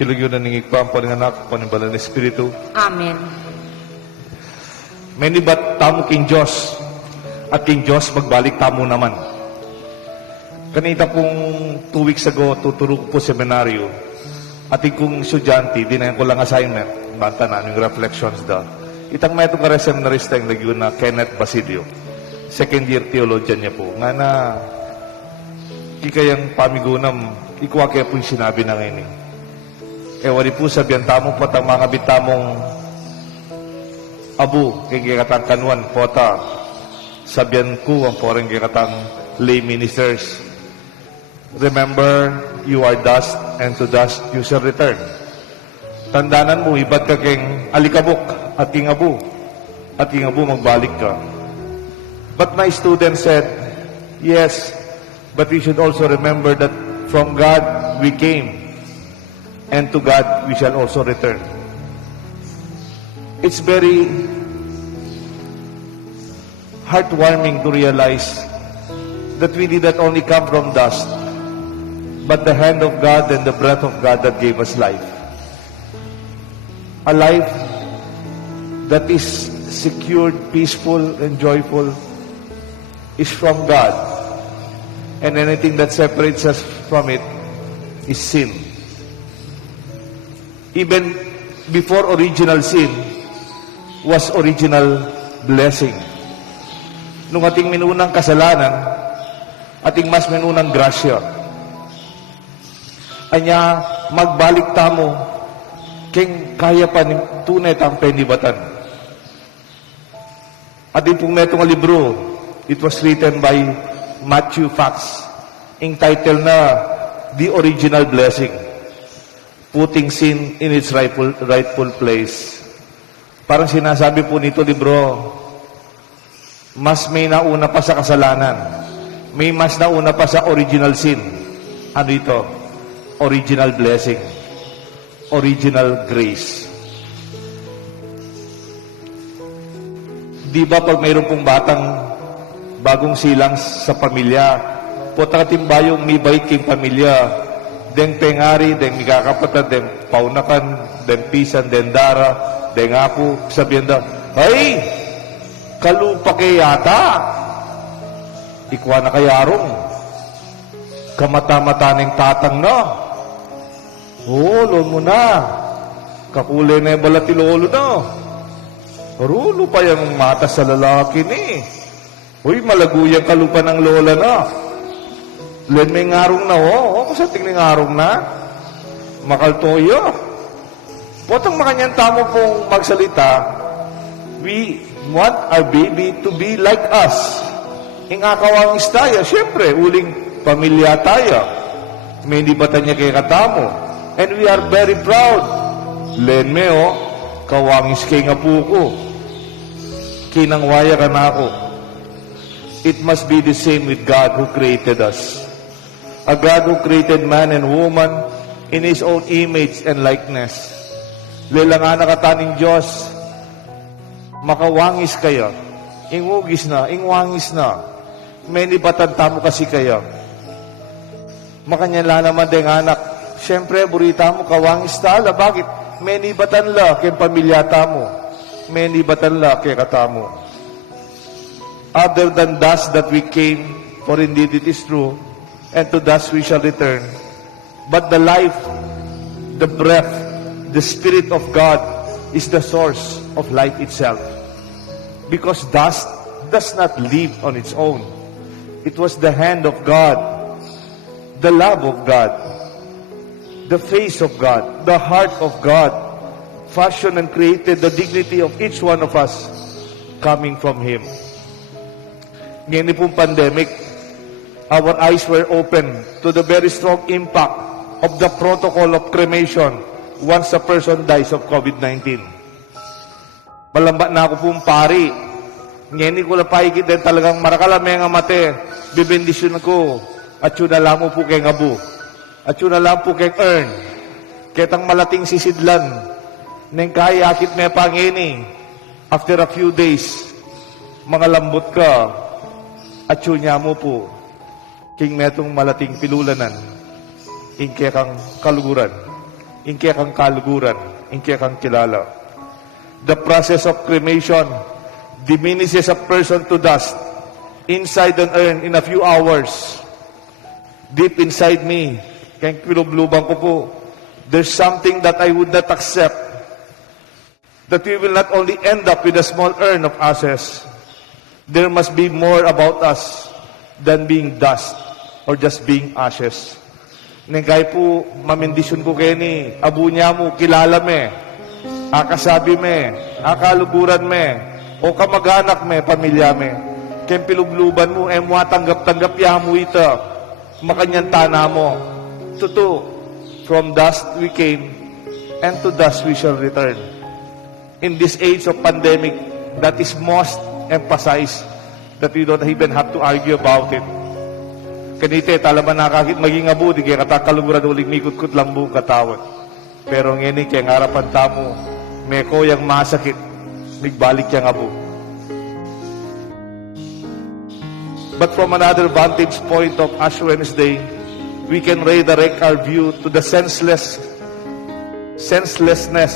Kilagyo na ningigpang paninganak, panimbalan ng Espiritu. Amen. Many ba't tamo king Diyos, at king Diyos magbalik tamo naman. Kanita pong 2 weeks ago, tuturo ko po seminaryo, at kong estudyante, dinayan ko lang assignment, banta na yung reflections daw. Itang may itong seminarista yung nagyo na Kenneth Basilio. Second year theologian niya po. Nga na, kikayang pamigunam, ikuha kaya po yung sinabi na ngayon. Wari po sabihan tamong patang mga bitamong abu, kaya katang kanwan, pota. Sabihan ko ang poreng kaya katang lay ministers. Remember, you are dust, and to dust you shall return. Tandanan mo, iba't ka king alikabok, at king abu. At king abu, magbalik ka. But my student said, yes, but we should also remember that from God we came, and to God we shall also return. It's very heartwarming to realize that we did not only come from dust, but the hand of God and the breath of God that gave us life. A life that is secured, peaceful, and joyful is from God. And anything that separates us from it is sin. Even before original sin was original blessing. Nung ating minunang kasalanan, ating mas minunang grasya. Anya, magbalik tamo, king kaya pa ni tunay tang penibatan. Ating pong netong libro, it was written by Matthew Fox, ing title na The Original Blessing. Putting sin in its rightful place. Parang sinasabi po nito, libro, mas may nauna pa sa kasalanan. May mas nauna pa sa original sin. Ano ito? Original blessing. Original grace. Di ba pag mayroon pong batang bagong silang sa pamilya, potang timbayong may bait king pamilya, deng pengari, deng mikakapatan, deng paunakan, deng pisan, deng dara, deng apo, sabihin daw, ay, kalupa kay yata. Ikwa na kayarong. Kamata-mata ng tatang na. Oo, loan mo na. Kakulay na yung balatilolo na. Rulo pa yung mata sa lalaki ni. Uy, malaguyang kalupa ng lola na. Len may ngarong na, kung sa tingling ngarong na, makaltoyo. Potang makanyang tamo pong magsalita, we want our baby to be like us. Ing akawangis tayo, siyempre, uling pamilya tayo. May nibatan niya kay katamo. And we are very proud. Len me, kawangis kay nga po ko. Kinangwaya ka na ako. It must be the same with God who created us. A God who created man and woman in His own image and likeness. Lilang nakataning Diyos, makawangis kaya, ingugis na, ingwangis na, may nibatan tamo kasi kaya. Makanyala naman ding anak, siyempre, burita mo, kawangis tala, bakit? May nibatan la, kay pamilya tamo, may nibatan la, kay katamo. Other than dust that we came, for indeed it is true, and to dust we shall return. But the life, the breath, the Spirit of God is the source of life itself. Because dust does not live on its own. It was the hand of God, the love of God, the face of God, the heart of God, fashioned and created the dignity of each one of us coming from Him. Ngayon pong pandemic, our eyes were open to the very strong impact of the protocol of cremation once a person dies of COVID-19. Malamba na ako pong pari. Ngayon ko na paikit din talagang marakalame nga mate. Bibendisyon ko. At yun na lang po kay ngabu. At yun na lang po kay earn. Ketang malating sisidlan. Neng kaya akit may pangini. After a few days, mga lambot ka. At yun niya mo po. King metong malating pilulanan. Ing kaya kang kaluguran. inke kang kaluguran, inke kang kilala. The process of cremation diminishes a person to dust inside an urn in a few hours. Deep inside me, kaya kinublubang ko po, there's something that I would not accept. That we will not only end up with a small urn of ashes. There must be more about us than being dust or just being ashes. Nengkay po, mamindisyon ko kayo ni abu niya mo, kilala me, akasabi me, akaluguran me, o kamag-anak me, pamilya me. Kaya pilugluban mo, mo tanggap-tanggap ya mo ito, makanyan tana mo. Tuto, from dust we came, and to dust we shall return. In this age of pandemic, that is most emphasized, that we don't even have to argue about it. Kanite, talaman nakakit maging abu, di kaya katakaluguran uling mikot-kot lang buong katawan. Pero ngini, kaya ngarapan tamo, may koyang masakit, migbalik yang abu. But from another vantage point of Ash Wednesday, we can redirect our view to the senselessness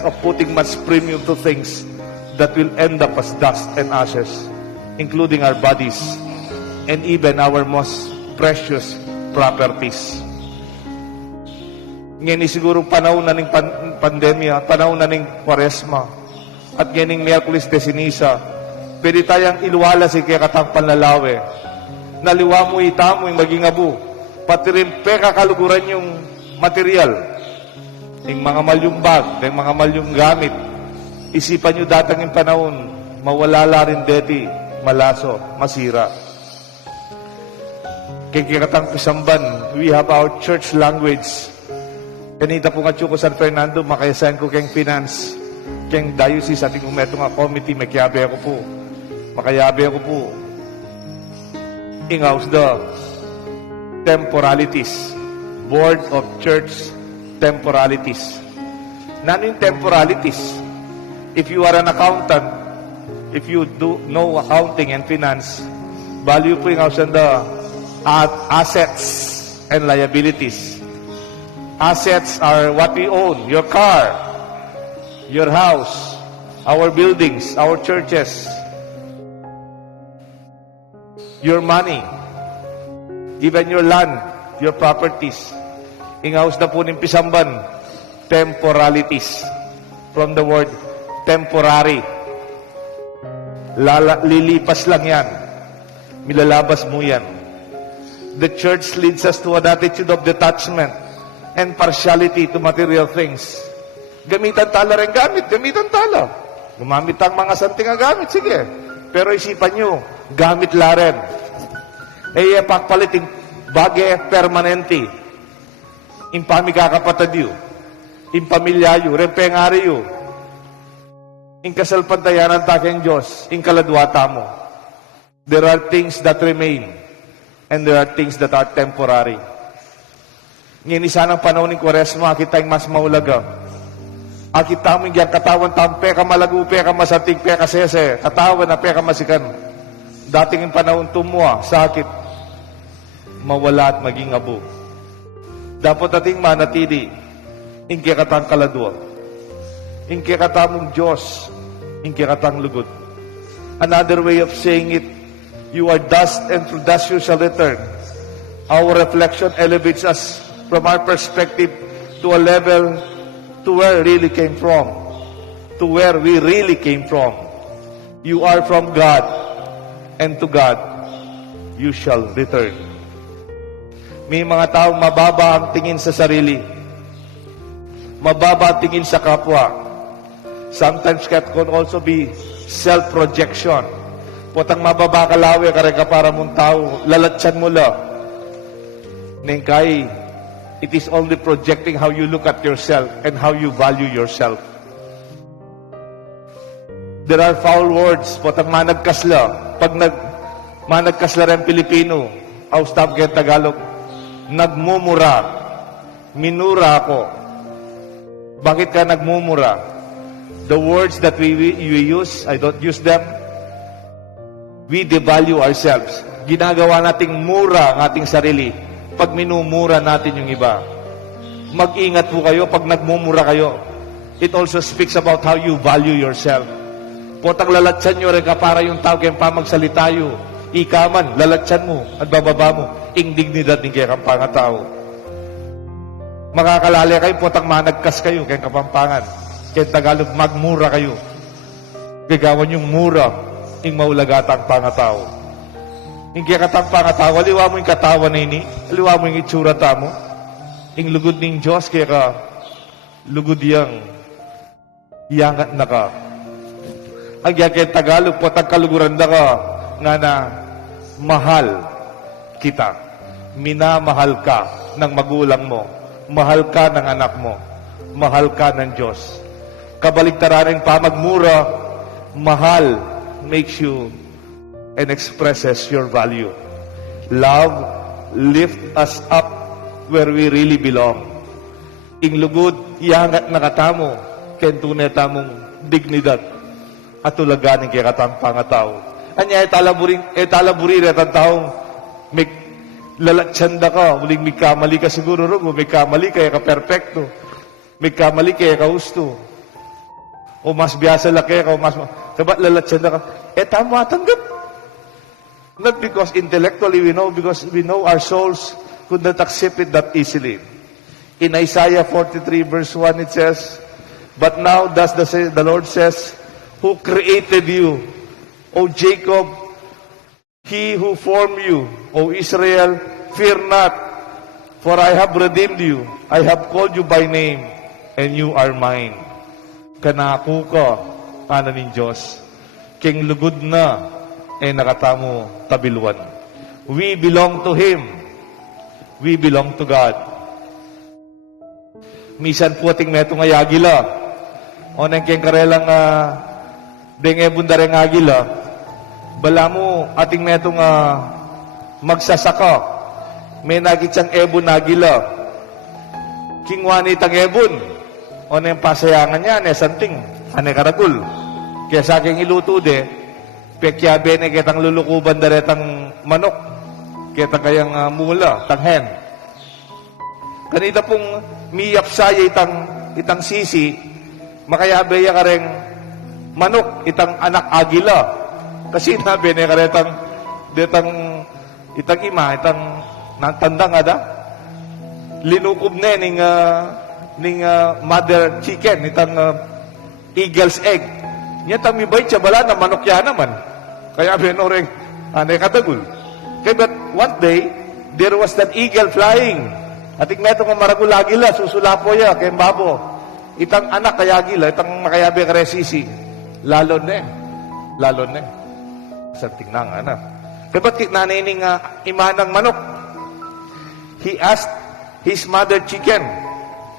of putting much premium to things that will end up as dust and ashes, including our bodies and even our most precious properties. Ngayon siguro panahon na ng pandemya, panahon na ng Kwaresma, at ngayon Miyerkules de Ceniza, pwede tayong iluwala si kaya katang panlalawe. Naliwa mo itamo yung maging abu, pati rin kaluguran yung material, yung mga malyong bag, yung mga malyong gamit. Isipan nyo datang yung panahon, mawala rin deti, malaso, masira. Kikikatang pisamban, we have our church language. Kanita po nga ko San Fernando, makayasayan ko keng finance, keng diocese, ating umeto nga committee, makiyabe ako po. Makayabe ako po. Ingaws the temporalities, Board of Church temporalities. Nano yung temporalities? If you are an accountant, if you do know accounting and finance, value po ingaws the assets and liabilities. Assets are what we own, your car, your house, our buildings, our churches, your money, even your land, your properties. Ingaws na po ng pisamban, temporalities. From the word temporary. Lilipas lang yan. Milalabas mo yan. The church leads us to an attitude of detachment and partiality to material things. Gamitan tala rin gamit, gamitan tala. Gumamit ang mga santing nga gamit, sige. Pero isipan nyo, gamit la rin. Pakpaliting bagay permanente. Impami kakapatadyo. Impamilyayo, repengariyo. Inkasalpantayanan takeng Diyos, inkaladwata mo. There are things that remain. And there are things that are temporary. Ngayon isa ng panahon ng Kwaresma, kita yung mas maulaga. Akita mo yung katawan tampe, ka malagu, ka masatig, ka sese, katawan na ka masikan. Dating yung panahon tumuwa, sakit, mawala at maging abo. Dapat ating manatili, inki katang kaladwa, inki katamong Diyos, inki katang lugod. Another way of saying it, you are dust, and through dust you shall return. Our reflection elevates us from our perspective to a level to where we really came from. To where we really came from. You are from God, and to God you shall return. May mga taong mababa ang tingin sa sarili. Mababa ang tingin sa kapwa. Sometimes that can also be self-projection. Potang mababa ka lawe, kare ka para mong tao, lalatsan mo la. Nengkay, it is only projecting how you look at yourself and how you value yourself. There are foul words, potang managkasla. Pag managkasla rin Pilipino, austab kaya Tagalog, nagmumura, minura ako. Bakit ka nagmumura? The words that we use, I don't use them. We devalue ourselves. Ginagawa nating mura ang ating sarili pag minumura natin yung iba. Mag-ingat po kayo pag nagmumura kayo. It also speaks about how you value yourself. Potang lalatsan nyo rin ka para yung tao kayong pamagsalitayo. Ikaman, lalatsan mo at bababa mo. Ing dignidad ni kayong pangatao. Makakalali kayo, potang managkas kayo kayong kapampangan. Kayong Tagalog, magmura kayo. Gagawan yung mura, ing maulagatang pangatao. Ing kaya katang pangatao, aliwa mo yung katawan na ini, aliwa mo yung itsura mo. Ing lugod ng Diyos, kaya ka, lugod yang, iyangat na ka. Ang kaya Tagalog, potang kaluguran na ka, nga na, mahal kita. Minamahal ka ng magulang mo. Mahal ka ng anak mo. Mahal ka ng Diyos. Kabaligtaran ng pamagmura, mahal makes you and expresses your value. Love lift us up where we really belong. Ing lugod, iyangat na katamo, kentunay tamong dignidad at tulaganin kaya katang pangatao. Anya, etalaburin at ang taong may lalatsanda ka, muling may kamali ka siguro rin, may kamali kaya ka perfecto, may kamali kaya ka gusto, o mas biyasa la kaya ka, o mas, sabat lalatsanda ka, tamo atanggap. Not because intellectually we know, because we know our souls could not accept it that easily. In Isaiah 43 verse 1 it says, "But now thus the Lord says, who created you, O Jacob, he who formed you, O Israel, fear not, for I have redeemed you. I have called you by name, and you are mine." Kanako ka, ana ning Diyos. King lugod na, nakatamo tabiluan. We belong to Him. We belong to God. Misan po ating meto nga yagila. O nang keng karelang denge bundare nga agila. Bala mo ating meto nga magsasaka. May nagitsang ebon nagila. Kingwani tang ebon. O nang pasayangan niya, nesanting, ane karagul. Kaya sa aking iluto de, pekya bene kitang lulukuban daretang manok. Kita kayang mula, tang hen. Kanita pong miyap saya itang sisi, makayabeya ka rin manok, itang anak agila. Kasi nabi na ka itang ima, itang natanda nga da. Linukob na ning mother chicken, itang eagle's egg. Niya tamibay siya bala na manok yan naman. Kaya beno rin, anay katagul. Okay, but one day, there was that eagle flying. At ikmeto nga maragulagila, susulapo ya, kay babo. Itang anak kaya gila, itang makayabi karesisi. Lalo na. Sa tingnan nga na. Kaya ba't nanay ning imanang manok? He asked his mother chicken.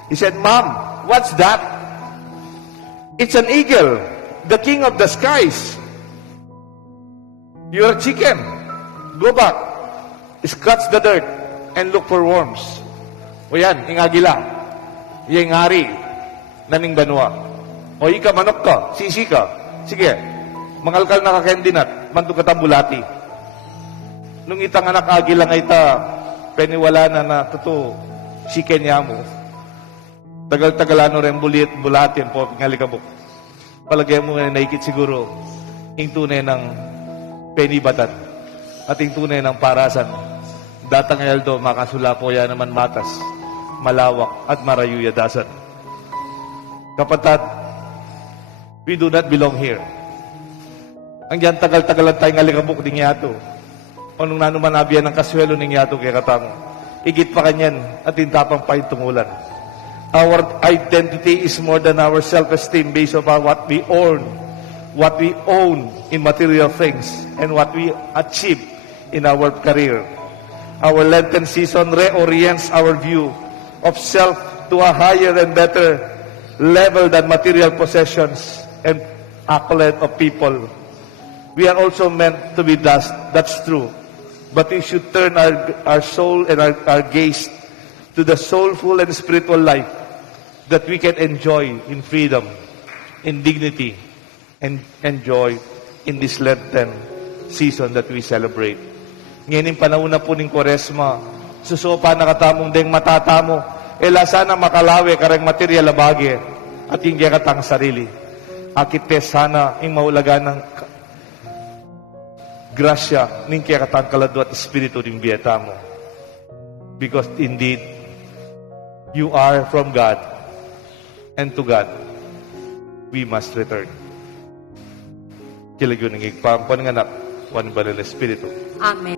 He said, "Mom, what's that?" "It's an eagle, the king of the skies. You're a chicken. Go back, scratch the dirt, and look for worms." O yan, ingagila. Yung ngari, naning banwa. O ika, manok ka, sisi ka. Sige, mangalkal na kakendinat, manto katambulati. Nung itang anak agila nga ita, peniwala na totoo, si Kenya mo. Tagal-tagalano rin bulatin po, ngalikabok. Palagay mo nga naikit siguro, yung tunay ng penibatan. Ating tunay ng parasan. Datang eldo, makasula po yan naman matas, malawak at marayuyadasan. Kapatat, we do not belong here. Ang diyan tagal-tagalan tayong alikabok ng yato. O nung nanuman nabiyan ng kaswelo ng yato kaya katamo. Igit pa kanyan at intapang pa yung tungulan. Our identity is more than our self-esteem based on what we own in material things and what we achieve in our career. Our Lenten season reorients our view of self to a higher and better level than material possessions and accolade of people. We are also meant to be dust, that's true. But we should turn our soul and our gaze to the soulful and spiritual life that we can enjoy in freedom, in dignity, and enjoy in this Lenten season that we celebrate. Ngayon yung panahon na po ng Kwaresma, susopa na katamong deng matatamo, ela sana makalawe karang material abage at hindi katang sarili. Akite sana ing maulagan ng grasya ning kaya katang kalado at espiritu ng biyeta mo. Because indeed, you are from God, and to God, we must return. Kilagyo ng igpampan ng anak, one ba ng espiritu. Amen.